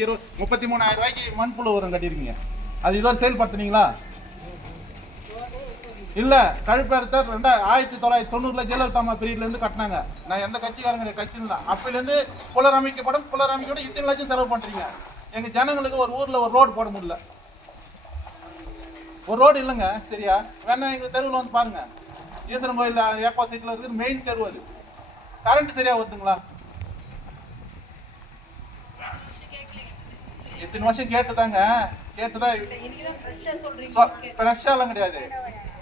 33,000 ரூபாய்க்கு மண்புழு உரம் கட்டியிருக்கீங்க. அது இதுவரை செயல்படுத்துனீங்களா? இல்லை. கழிப்பெடுத்த 1990 ஜெயலலிதா அம்மா பீரியட்லேருந்து கட்டினாங்க. நான் எந்த கட்சிக்காரங்க கட்சின்னு தான். அப்போலேருந்து புலரமைக்கப்படும். புலரமைக்கோட இத்தனை லட்சம் செலவு பண்ணுறீங்க. எங்கள் ஜனங்களுக்கு ஒரு ஊரில் ஒரு ரோடு போட முடியல. ஒரு ரோடு இல்லைங்க. சரியா? வேணா எங்கள் தெருவில் வந்து பாருங்க. ஈஸ்வரன் கோயில் ஆப்போசிட்டில் இருக்குது மெயின் தெரு. அது கரண்ட் சரியா வருதுங்களா? எத்தனை வருஷம் கேட்டுதாங்க. கேட்டுதான் ஃப்ரெஷ்ஷாலாம் கிடையாது.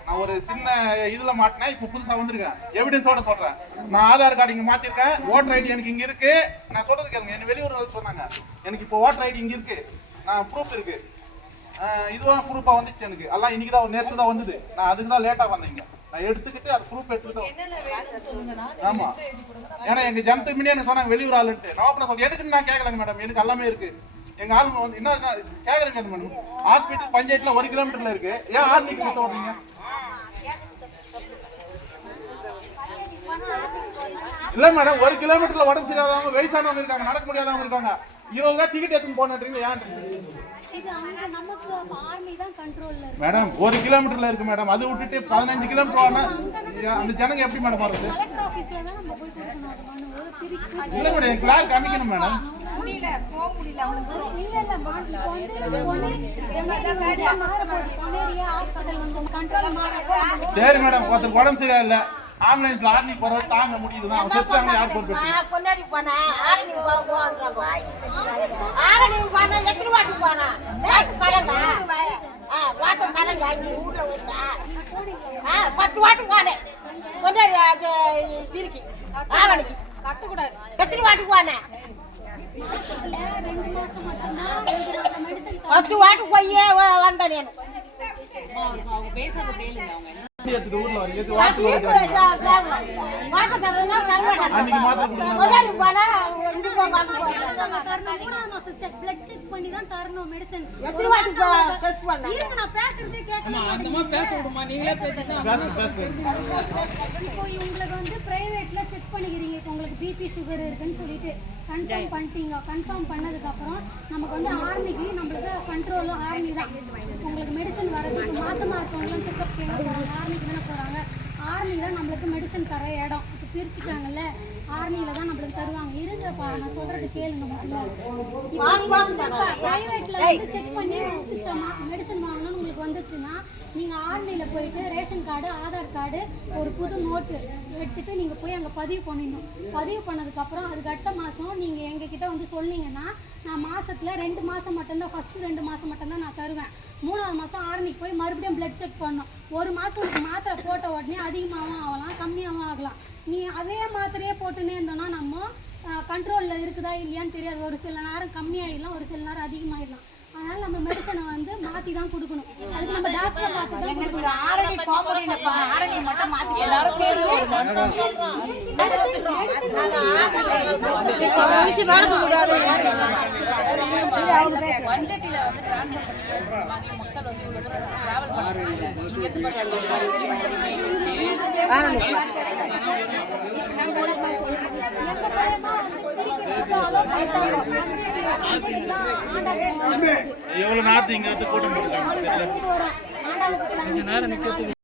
நான் ஒரு சின்ன இதுல மாட்டினேன். இப்போ புதுசா வந்திருக்கேன். எவிடன்ஸோட சொல்றேன். நான் ஆதார் கார்டு இங்க மாத்திருக்கேன். ஓட்டர் ஐடி எனக்கு இங்க இருக்கு. நான் சொல்றது கேளுங்க. என்ன வெளியூர் சொன்னாங்க. எனக்கு இப்போ ஓட்டர் ஐடி இங்க இருக்கு. நான் ப்ரூஃப் இருக்கு. இதுவா ப்ரூஃபா வந்துச்சு எனக்கு. எல்லாம் இன்னைக்கு தான் நேற்று தான் வந்தது. நான் அதுக்கு தான் லேட்டா வந்தேங்க. நான் எடுத்துக்கிட்டு அது ப்ரூஃப் எடுத்துக்கிட்டோம். ஆமா. ஏன்னா எங்க ஜனத்துக்கு முன்னே எனக்கு சொன்னாங்க வெளியூர் ஆளுன்ட்டு. நான் ஓப்பனா சொல்றேன். எனக்கு நான் கேட்கலங்க மேடம். எனக்கு எல்லாமே இருக்கு. எங்க ஆள் வந்து என்ன கேக்குறேங்க மேடம். ஹாஸ்பிட்டல் பஞ்சாயத்துல 1 கிலோமீட்டர்ல இருக்கு. ஏன் ஆர்மிக்கு மட்டும் வர்றீங்க? இல்ல மேடம், 1 கிலோமீட்டர்ல உடம்பு சரியாதவங்க, வயசானவங்க இருக்காங்க, நடக்க முடியாதவங்க இருக்காங்க. 20 ரூபா டிக்கெட் எடுத்து போனீங்க. ஏன் மேடம் 1 கிலோமீட்டர்ல இருக்கு மேடம். அது விட்டுட்டு 15 கிலோமீட்டர் ஆனா அந்த ஜனங்க எப்படி மேடம் வர்றது? இல்ல மேடம், கிளாஸ் காமிக்கணும் மேடம். சரி மேடம், ஒருத்தர் உடம்பு சரியா இல்ல, ஆம்புலன்ஸ்ல ஆர்மி போற தாங்க முடியுதுதான். செத்துறாங்க, யார் பொறுப்பு? எத்தனை வாட்டி போனேன்? 10 வாட்டி போயே வந்தேன். பிபி சுகர் இருக்குன்னு சொல்லிட்டு கன்ஃபார்ம் பண்ணிட்டீங்க. கன்ஃபார்ம் பண்ணதுக்கு அப்புறம் நமக்கு வந்து ஆர்மிக்கு நம்மளுக்கு கண்ட்ரோல் ஆர்மி தான். உங்களுக்கு மெடிசன் வரதுக்கு மாசமா இருக்கவங்களும் செக்அப் செய்ய போறாங்க. ஆர்மிக்கு தானே போறாங்க. ஆர்மி தான் நம்மளுக்கு மெடிசன் தர இடம். இப்போ பிரிச்சுட்டாங்கல்ல, ஆர்மியில தான் நம்மளுக்கு தருவாங்க. இருங்கப்பா, நான் சொல்றது கேளுங்க. பிரைவேட்ல வந்து செக் பண்ணி மெடிசன் வாங்கணும்னு உங்களுக்கு வந்துச்சுன்னா நீங்கள் ஆர்மியில் போயிட்டு ரேஷன் கார்டு, ஆதார் கார்டு, ஒரு புது நோட்டு எடுத்துகிட்டு நீங்கள் போய் அங்கே பதிவு பண்ணிடணும். பதிவு பண்ணதுக்கப்புறம் அதுக்கு அடுத்த மாதம் நீங்கள் எங்ககிட்ட வந்து சொன்னீங்கன்னா நான் மாதத்தில் 2 மாதம் மட்டும்தான், ஃபஸ்ட்டு 2 மாதம் மட்டும்தான் நான் தருவேன். 3ஆவது மாதம் ஆர்மிக்கு போய் மறுபடியும் பிளட் செக் பண்ணணும். 1 மாதம் மாத்திரை போட்ட உடனே அதிகமாகவும் ஆகலாம், கம்மியாகவும் ஆகலாம். நீ அதே மாத்திரையே போட்டுன்னே இருந்தோன்னா நம்ம கண்ட்ரோலில் இருக்குதா இல்லையான்னு தெரியாது. ஒரு சில நேரம் கம்மியாகிடலாம், ஒரு சில நேரம் அதிகமாகிடலாம். அதனால நம்ம மெடிசனை வந்து மாற்றி தான் கொடுக்கணும். அதுக்கு நம்ம டாக்டரை பார்த்து தான் கொடுக்கணும். வஞ்சட்டில வந்து டிரான்ஸ்ஃபர் பண்ணி மக்கள் வந்து இவ்வளவு தூரம் டிராவல் எவ்வளவு நாத்து இங்க வந்து கூட்டம் போட்டுருக்காங்க.